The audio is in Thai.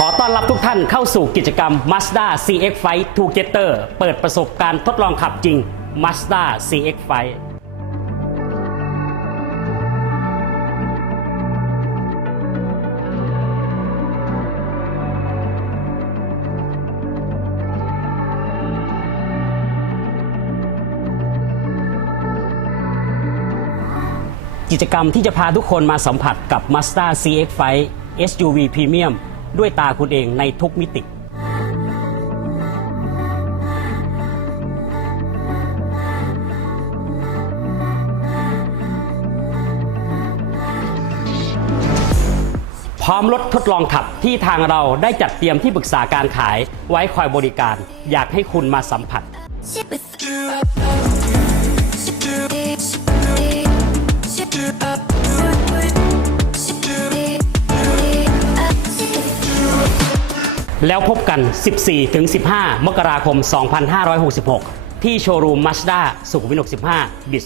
ขอต้อนรับทุกท่านเข้าสู่กิจกรรม Mazda CX Fight Together เปิดประสบการณ์ทดลองขับจริง Mazda CX Fight กิจกรรมที่จะพาทุกคนมาสัมผัสกับ Mazda CX-5 SUV Premium ด้วยตาคุณเองในทุกมิติ พร้อมรถทดลองขับที่ทางเราได้จัดเตรียมที่ปรึกษาการขายไว้คอยบริการ อยากให้คุณมาสัมผัส แล้วพบกัน 14-15 มกราคม 2566 ที่โชว์รูม Mazda สุขุมวิท65บิ